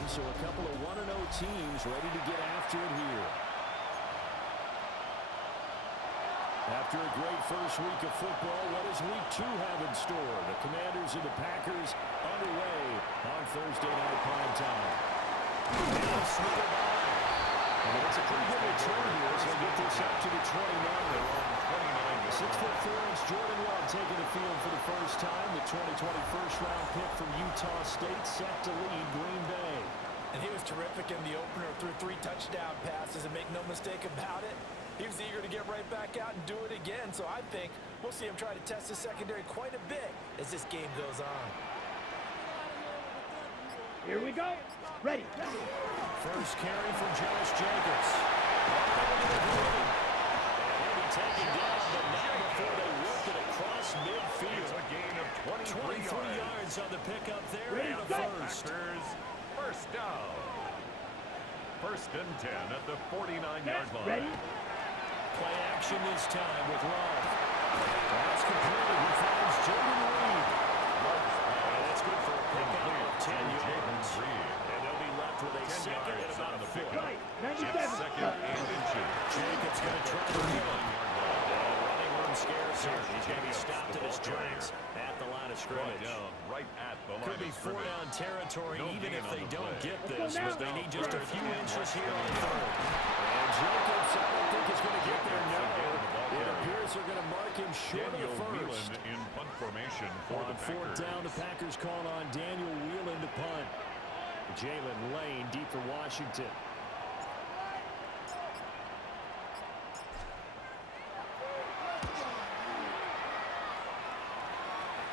1, so a couple of 1-0 teams ready to get after it here. After a great first week of football, what does week 2 have in store? The Commanders and the Packers underway on Thursday night prime time. And it's a pretty good return here as they get this up to the 29. 6'4" Jordan Love taking the field for the first time. The 2020 first-round pick from Utah State set to lead Green Bay. And he was terrific in the opener, threw 3 touchdown passes, and make no mistake about it, he was eager to get right back out and do it again. So I think we'll see him try to test his secondary quite a bit as this game goes on. Here we go. Ready. First carry for Josh Jacobs. He'll be taken down, but not before they work it across midfield. It's a gain of 23 yards on the pickup there Ready, and a go. first. Packers, first down. First and 10 at the 49-yard line. Ready. Play action this time with Love. That's complete. He finds Jordan Reed. And that's good for a pickup of 10 yards. And they'll be left with a second and about a foot. Right. 97. Second and inches. Jacobs going to try to run. Running room scarce here. He's going to be stopped in his tracks at the line of scrimmage. Right at the line Could be of scrimmage. 4-down territory No even gain if on they the don't play. get this, but they need just a few inches here on third. And Jacobs, I don't think he's going to get there. No. It appears they're going to mark him short Daniel of the first. Whelan in punt formation for On the fourth Packers. down, the Packers call on Daniel Whelan to punt. Jalen Lane deep for Washington.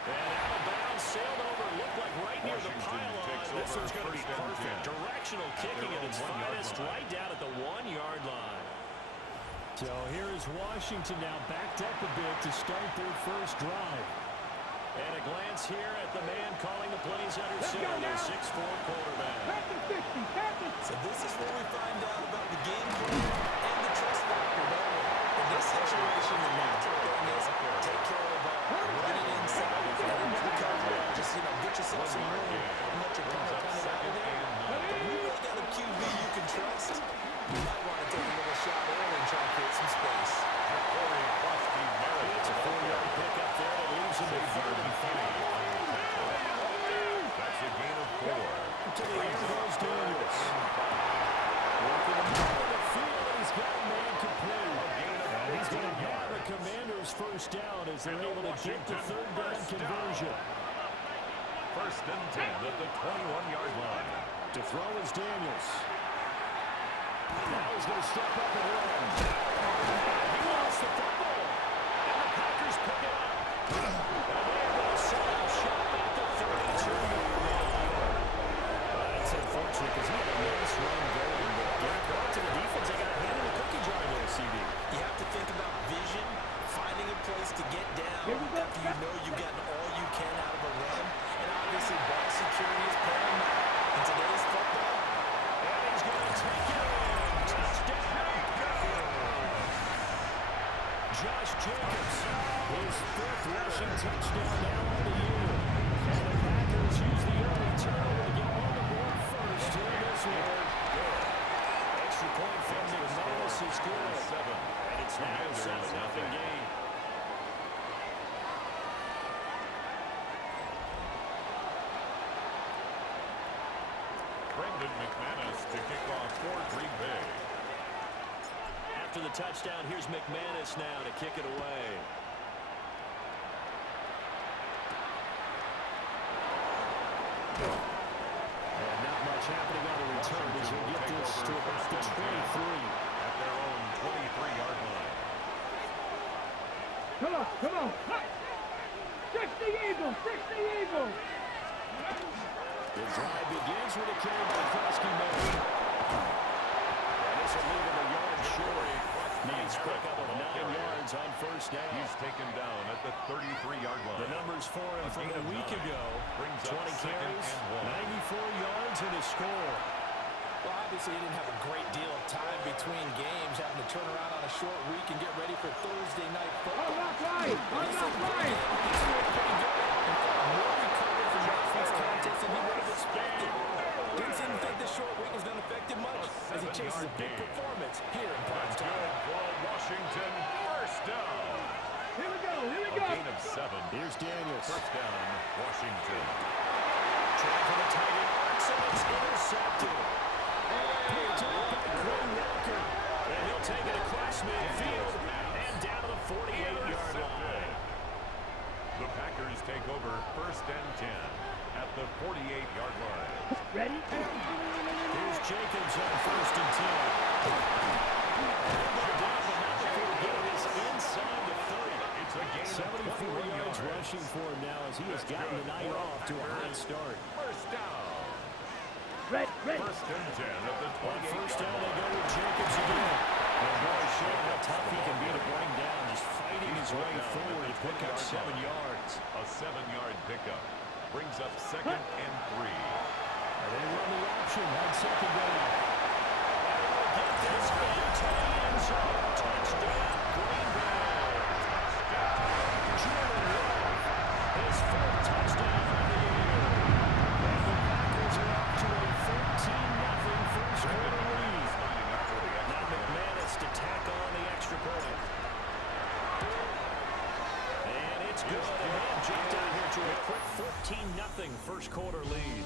And out of bounds, sailed over, looked like right near the Washington takes pylon. This over one's going to be first and perfect. 10. Directional kicking at its 1-yard finest, line. right down at the 1-yard line. So here is Washington now backed up a bit to start their first drive. And a glance here at the man calling the plays under center, their 6'4" quarterback. So this is where we find out about the game plan and the trust factor, don't we? In this situation, the main thing is take care of the ball, run it inside, and then the cover, just, get yourself some room and let your punter kind of out of there. But you really got a QB you can trust. You might want to take a little shot early and try to create some space. It's a 4-yard pickup there that leaves him with 3rd and 5. That's a gain of 4. To the air goes Daniels. Working him out of the field, and he's got a man complete. And he's going to have the Commanders first down as they're able to get the 3rd down conversion. First and 10 at the 21-yard line. To throw is Daniels. Now he's going to step up and run. He lost the football. And the Packers pick it up. And they're going to set up shop at the 32-yard line. That's unfortunate because he had a nice run going. But Garrett brought to the defense. They got a hand in the cookie jar there, CD. You have to think about vision, finding a place to get down after you know you've gotten all you can out of a run. And obviously, ball security is paramount in today's football. And he's going to take it in. Touchdown. Josh Jacobs, his 5th rushing touchdown now on the year. And the Packers use the early turnover to get on the board first here in this one. Extra point from McManus is good. And it's now a 7-0 game. Brendan McManus to kick off for Green Bay. After the touchdown, here's McManus now to kick it away. And not much happening on the return as you get this to about the 23. At their own 23-yard line. Come on. 60 Eagles. The drive begins with a carry by Krosky Miller. And this will leave him a yard short. Needs pickup of 9 yards on first down. He's taken down at the 33-yard line. The numbers for him from a week ago. Brings up 20 carries, 2nd and 1. 94 yards, and a score. Well, obviously, he didn't have a great deal of time between games, having to turn around on a short week and get ready for Thursday night football. I'm not flying. He's feeling pretty good. In fact, more recovered from last week's contest than he would have expected. Didn't seem to think the short week has done affected much as he chases a big performance here in prime That's time. good for Washington. First down. Here we go. Here we A go. gain of 7. Here's Daniels. First down, Washington. Trying for the tight end. Armstrong is intercepted. Picked up by Quinn Walker. And he'll take it across midfield and down to the 48-yard line. The Packers take over first and 10 at the 48-yard line. Ready? Here's Jacobs on first and 10. Inside the 30. It's a gain of 74 21 yards yards. rushing for him now as he has gotten the night off to a hot start. First down. Ready. First and 10 at the On first 28-yard down, they line. go with Jacobs again. And boy, showing how tough he can be to bring down, just fighting his way forward to pick up 7 yards. A 7-yard pickup brings up second and 3. And they run the option on second down. And they'll get this into the end zone. Touchdown, Green Bay. Jordan Love, his 4th touchdown of the year. And the Packers are up to a 13-0 first quarter lead. Now McManus to tack on the extra point. And it's good. And they jumped out here to a quick 14-0 first quarter lead.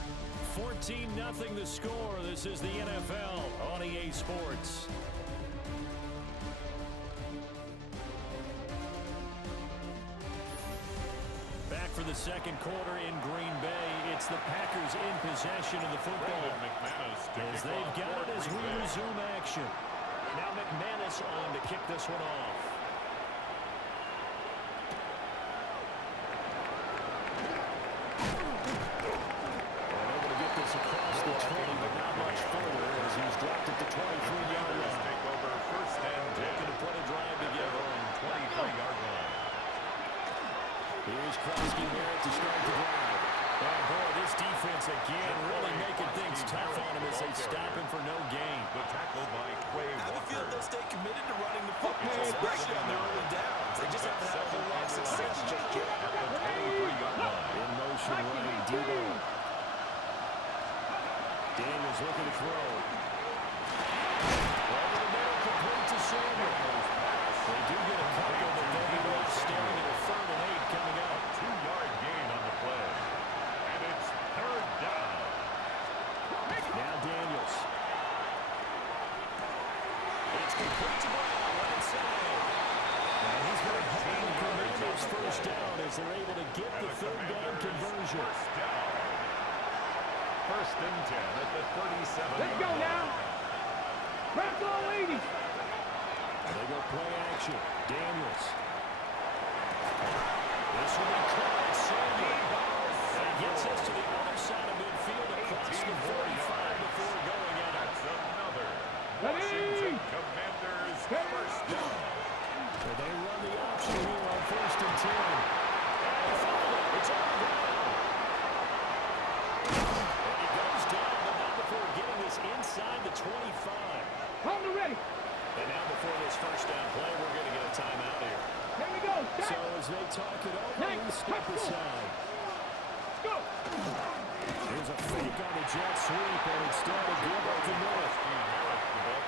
14-0 the score. This is the NFL on EA Sports. Back for the second quarter in Green Bay. It's the Packers in possession of the football. As they've got it as we resume action. Now McManus on to kick this one off. And able to get this across the 20, but not much further as he's dropped at the 23-yard line. Take over first and 10 Looking to put a drive together. 23-yard line. Here's Krosky Barrett to start the drive. And boy, this defense again really making things tough on him as they stop him for no gain. The tackle by Quay I have a Walker. feel they'll stay committed to running the football, especially on their early downs. They just haven't had a whole lot of success just yet. At the 23-yard line. In motion running, Debo. Daniels looking to throw. Over the middle, complete to Samuel. They do get a couple, but they'll be left staring at a 3rd and 8 coming up. 2-yard gain on the play. And it's third down. Now Daniels. It's complete to Brown, right side. And he's going to have the Commanders first down as they're able to get the 3rd down conversion. First down. First and 10 at the 37. Let's go now. Press all 80. They go play action. Daniels. This will be caught. Samuel. And he gets us to the other side of midfield across the 45 before going out. That's another Ready? Washington Commanders first down. So they run the option here on first and 10. And they follow it. It's on the ground. And he goes down, but not before getting this inside the 25. Hold it ready. And now before this first down play, we're going to get a timeout here. Here we go. So Stop. as they talk it over, Next. we step aside. Go. There's a fake on the jet sweep, and instead of give up the middle.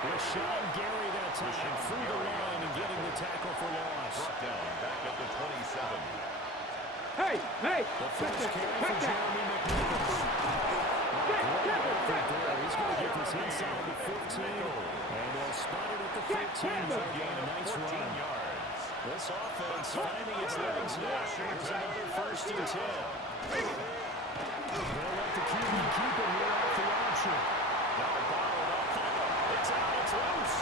Rashawn Gary that time through the line and getting the tackle for loss. Brought down back at the 27. Hey. The first carry for Jeremy McNichols. He's going to get this inside the 15, and they'll spot it at the 13-yard line. Nice 14 run. yards. This offense finding its legs now. Here's another first and 10. They'll let the QB keep it here off the option. Now bottled up. It's out. It's loose.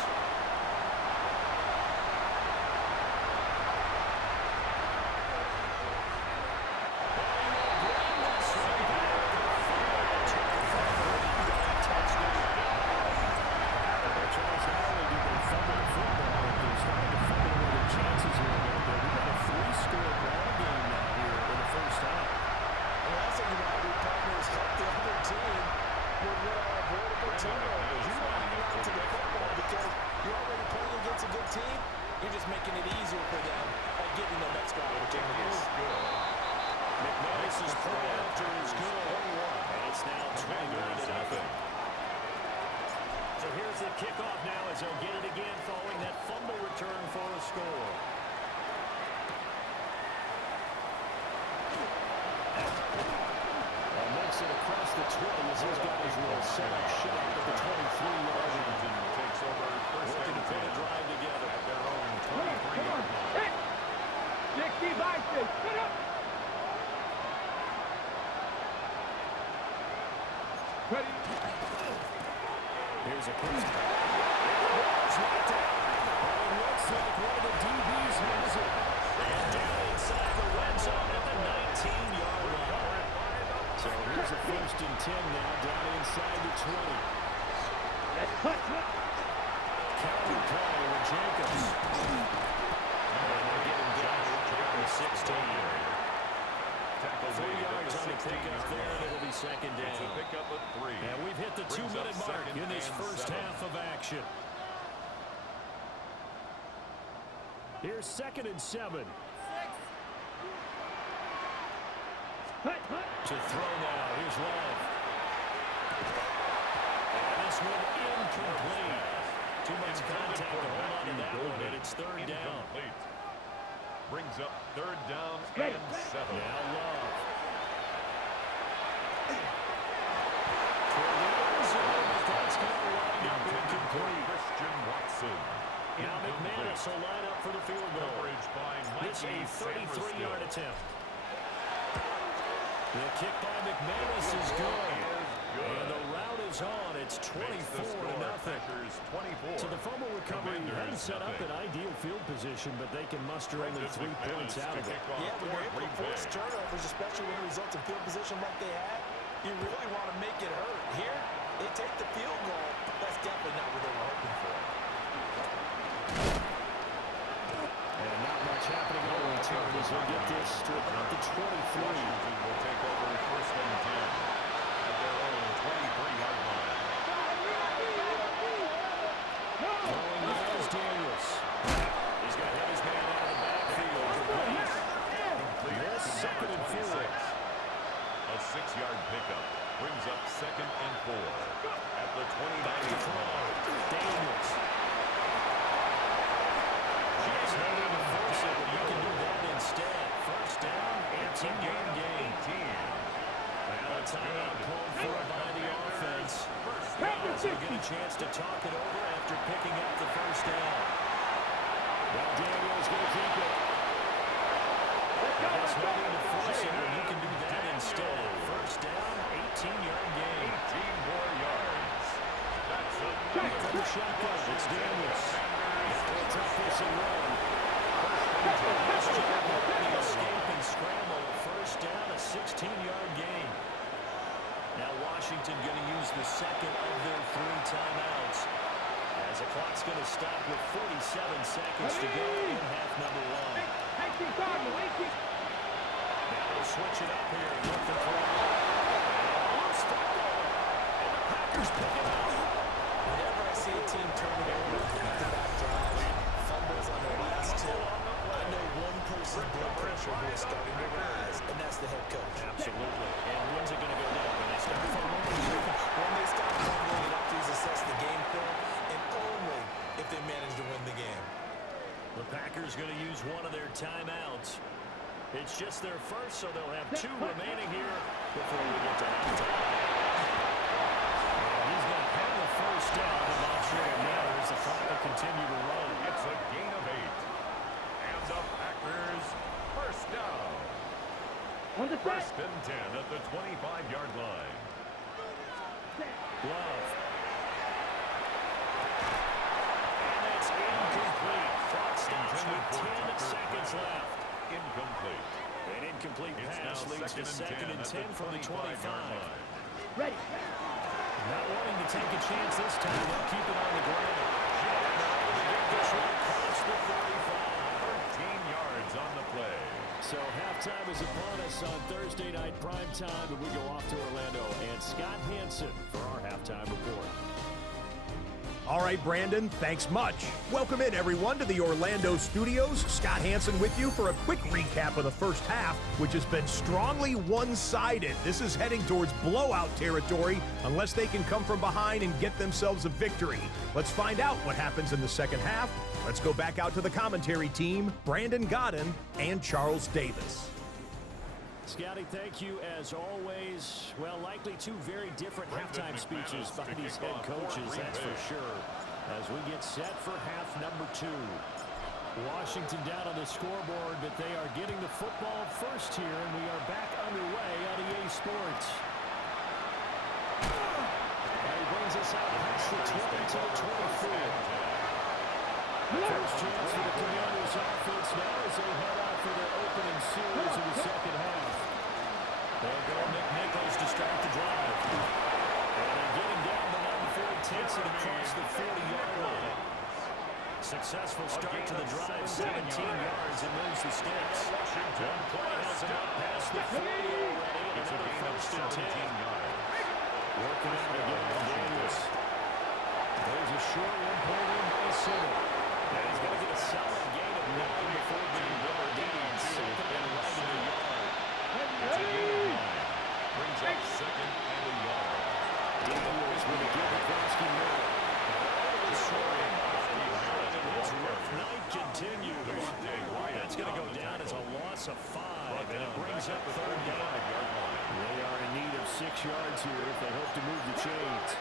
You're just making it easier for them by giving them extra opportunities. McManus's play after is good. And it's now 29-0. The kickoff now as they'll get it again following that fumble return for a score. And makes it across the 20 as those guys will set up shop at the 23-yard line. Takes over first Looking to put a drive together. at their own 23-yard line. Hey! 65, get up! Ready? Here's a first. It's knocked out. And it looks like one of the DBs has it. And down inside the red zone at the 19-yard line. So here's a 1st and 10 now down inside the 20. Let's cut. Counter play with Jacobs. And they get him down around the 16. 3 yards on the pickup there, and it'll be 2nd down. It's a pickup of 3. And we've hit the 2-minute mark in this first half of action. Here's 2nd and 7. To throw now. Here's Love. And this one incomplete. Too much contact to hold on to that one, and it's 3rd down. Brings up 3rd down Ready. and 7. Now Love. Toward the end zone, but that's going to wind up incomplete. Christian Watson. Now McManus will line up for the field goal. Coverage by This Mikey a 33-yard Samuelson. attempt. The kick by McManus is good. And the route is on. It's 24-0. Packers 24. So the fumble recovery hadn't set up an ideal field position, but they can muster only 3 points out of it. Yeah, when you're able to force turnovers, especially when it results in field position like they had, you really want to make it hurt. Here, they take the field goal. That's definitely not what they were hoping for. And not much happening on the return as they get this to about the 23. Washington will take over 1st and 10 at their own 23-yard line. Throwing now is Daniels. He's going to have his man out of the backfield. Complete This to 2nd and 4. A 6-yard pickup brings up 2nd and 4 at the 29-yard line. Daniels. Just having to force it, but you can do that instead. 1st down, 18-yard gain. 18. Now a timeout called for by the offense. As we get a chance to talk it over after picking up the 1st down. Now Daniels going to keep it. Just having to force it when you can do that instead. 1st down, 18-yard gain. 18 more yards. That's a From the shotgun, it's Daniels. It's a push and run. Nice job of the escape and scramble. 1st down, a 16-yard gain. Now Washington going to use the 2nd of their 3 timeouts. As the clock's going to stop with 47 seconds to go in half number 1. Now they'll switch it up here and look to throw. Loose football. And the Packers pick it up. Whenever I see a team turn it over with back-to-back drives, fumbles on their last 2, I know one person's blood pressure who is starting to rise, and that's the head coach. Absolutely. And when's it going to go down? When they start fumbling? When they start fumbling, it after he's assessed the game film, and only if they manage to win the game. The Packers going to use one of their timeouts. It's just their first, so they'll have 2 remaining here before we get to halftime. And he's going to have the 1st down. I'm not sure it matters. The clock will continue to run. It's a gain of 8. And the Packers 1st down. 1st and 10 at the 25-yard line. Love. And that's incomplete. Clock stops with 10 seconds left. Incomplete. An incomplete It's pass now leads to 2nd and 10 from the 25. Ready. Not wanting to take a chance this time. They'll keep it on the ground. They get this one across the 35. 13 yards on the play. So halftime is upon us on Thursday night primetime, and we go off to Orlando. And Scott Hansen for our halftime report. All right, Brandon, thanks much. Welcome in, everyone, to the Orlando studios. Scott Hansen with you for a quick recap of the first half, which has been strongly one-sided. This is heading towards blowout territory unless they can come from behind and get themselves a victory. Let's find out what happens in the second half. Let's go back out to the commentary team, Brandon Godden and Charles Davis. Scotty, thank you as always. Well, likely two very different halftime speeches by these head coaches, that's for sure, as we get set for half number 2. Washington down on the scoreboard, but they are getting the football first here, and we are back underway on EA Sports. And he brings us out past the 20 to the 24. First chance for the Commanders offense now as they head out for their opening series of the second half. They'll go Nick Nichols to start the drive. And they get him down the line before he takes it across the 40-yard line. Successful start to the drive, 17 yards, and moves the sticks. One play has him up past the 40 already, and another first and 10. Working out again on Daniels. There's a short one-point in by Center. And he's going to get a solid gain of 9 before being number down, second and right in the yard. Brings up second and a yard. Daniels with a give to Gronkowski Miller. And his rough night continues. That's going to go down as a loss of 5, and it brings up third down. They are in need of 6 yards here if they hope to move the chains.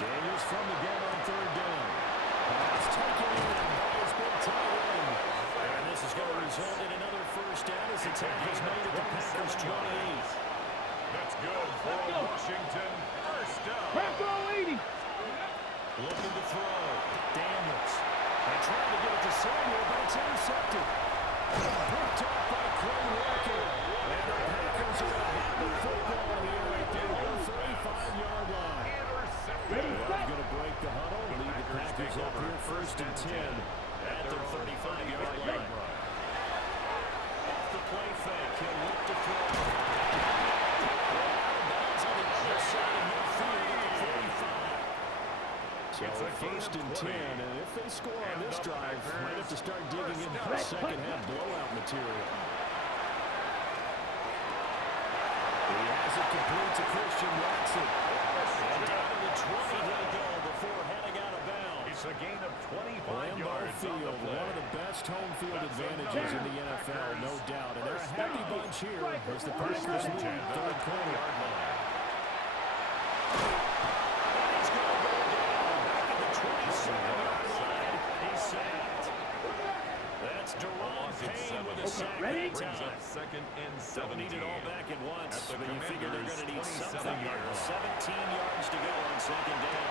Daniels from the gun on third down. Pass taken in by his big tight end. And this is going to result in another first down as the tackle is made at the Packers 28. That's good for Washington. First down. Looking to throw. Daniels. And trying to get it to Samuel, but it's intercepted. Picked up by Quay Walker. And the Packers are going to have the football here at their own 35-yard line. They're going to break the huddle, lead the Packers up here first and 10 at their 35-yard line. Off the play fake, he'll look to throw. Bounds on the other side of midfield at the 45. So first and 10, and if they score on this drive, might have to start digging into the second half blowout material. He has it complete to Christian Watson. And down to the 20 he'll go before heading out of bounds. It's a gain of 25 Lambeau yards Field, on the play. one of the best home field advantages in the NFL, no doubt. And they're a happy bunch here as the Packers lead third quarter. He's going to go down back at the 27-yard line. He's sacked. That's Deron Payne with a sack that time. Second and Don't need it all back at once, At the but you figure they're going to need 27 something here. yard line. 17 yards to go on second down.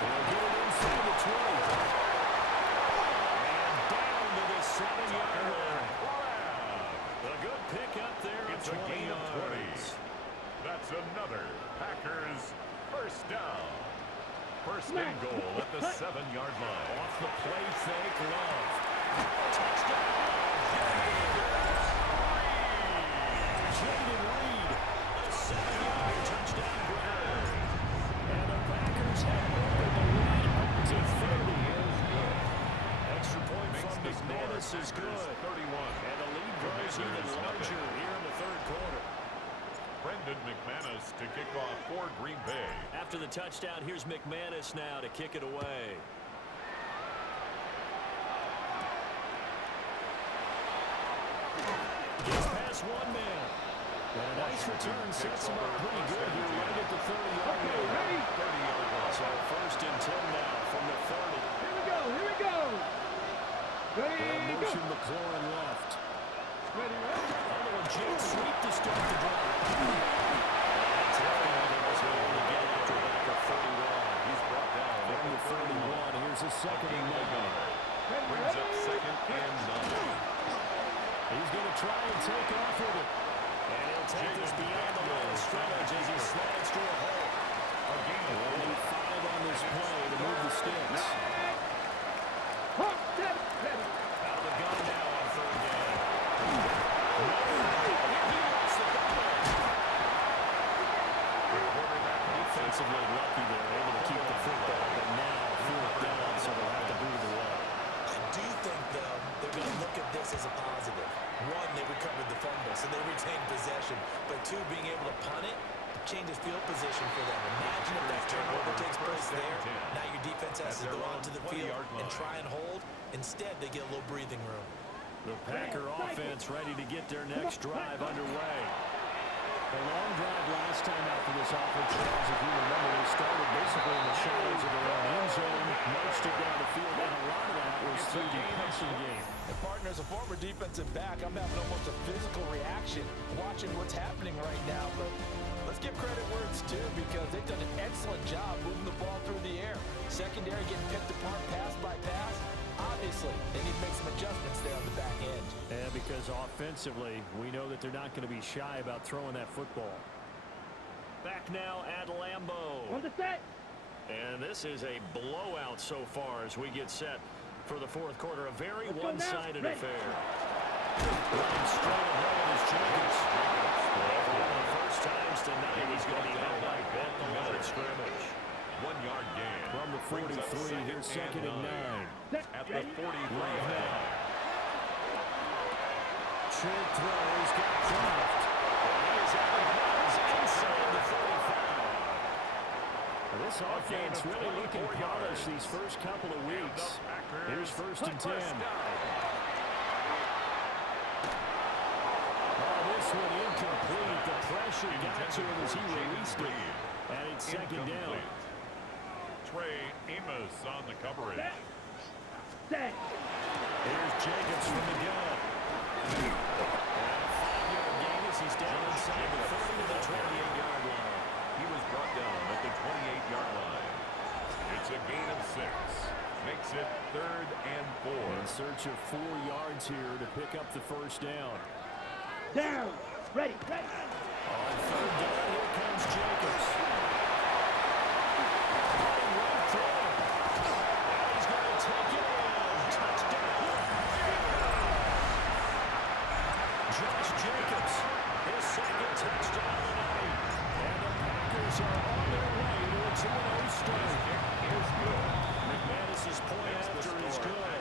They'll get it inside the 20. And down to the 7-yard line. A good pick up there on It's a 20 gain of 20. yards. That's another Packers first down. First and goal at the 7-yard line. Off the play fake, Love. Touchdown. Jaden Reed. A 7-yard touchdown grab. And the Packers have opened the lead up to 30. Extra point from McManus is good. 31. And the lead grows even larger here in the third quarter. Brendan McManus to kick off for Green Bay. After the touchdown, here's McManus now to kick it away. Gets past one man. And a nice return sets him up pretty good here right at the 30-yard line. 30-yard line. So first and 10 now from the 30. Here we go. Motion McLaurin left. Under a jet sweep to start the drive. Tiffany was able to get after back at 31. He's brought down From the 31, here's a second and 9. Brings up second and 9. He's going to try and take off with it. And he'll take this beyond the line of scrimmage as he slides to a hole. They'll need 5 on this play to move the sticks. Out of the gun now on third down. He lost the football. The quarterback defensively lucky they're able to keep the football, but now fourth down, so they'll have to move the ball. I do think, though, they're going to look at this as a positive. One, they recovered the fumble, so they retained possession. But two, being able to punt it changes field position for them. Imagine if that turnover takes place there. Now your defense has to go onto the field and try and hold. Instead, they get a little breathing room. The Packer offense ready to get their next drive underway. A long drive last time out for this offense, Charles. If you remember, they started basically in the shadows of their own end zone, marched it down the field, and a lot of that was through the passing game. And partner, as a former defensive back, I'm having almost a physical reaction watching what's happening right now. But let's give credit where it's due, because they've done an excellent job moving the ball through the air. Secondary getting picked apart pass by pass. Obviously, they need to make some adjustments there on the back end. Yeah, because offensively, we know that they're not going to be shy about throwing that football. Back now at Lambeau. On the set. And this is a blowout so far as we get set for the fourth quarter. A very one-sided affair. Running straight ahead is Jenkins. For one of the first times tonight, he's going to be held by at the line of scrimmage. 1 yard gain. From the 43, here's second and 9. At the 43 line. Short throw, he's got Kraft. He is out of bounds inside the 45. This offense really looking polished these first couple of weeks. Here's first and 10. This one incomplete. The pressure got to him as he released it. And it's second down. Trey Amos on the coverage. Set. Here's Jacobs from the gun. And a 5-yard gain as he's down inside the 30 to the 28-yard line. He was brought down at the 28-yard line. It's a gain of 6. Makes it 3rd and 4. In search of 4 yards here to pick up the first down. Down. Ready. On third down, here comes Jacobs. He's going to take it in. Touchdown. Josh Jacobs, his second touchdown tonight. And the Packers are on their way to a 2-0 start. Is good. McManus's point after is good.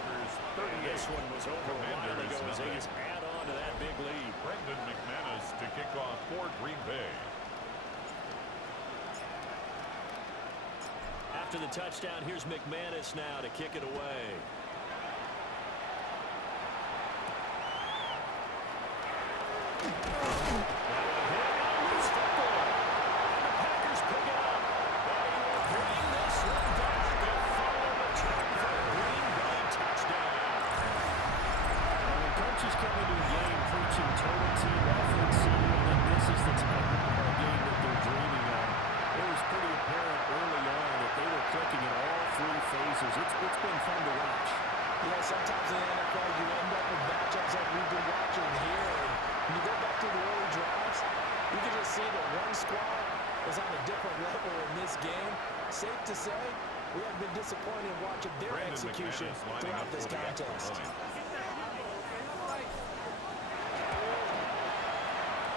This one was over a while ago as they just add on to that big lead. Brendan McManus to kick off for Green Bay. After the touchdown, here's McManus now to kick it away. It's been fun to watch. Yeah, sometimes in the NFL you end up with matchups like we've been watching here. And when you go back to the early drives, you can just see that one squad was on a different level in this game. Safe to say, we have been disappointed in watching their execution throughout this contest.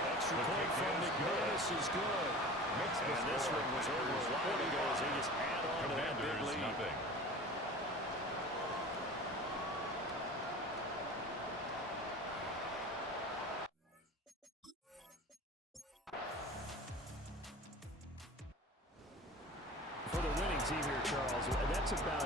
Extra point from McManus is good. And this one was over a while ago as they just add on to that big lead. Nothing. For the winning team here, Charles, that's about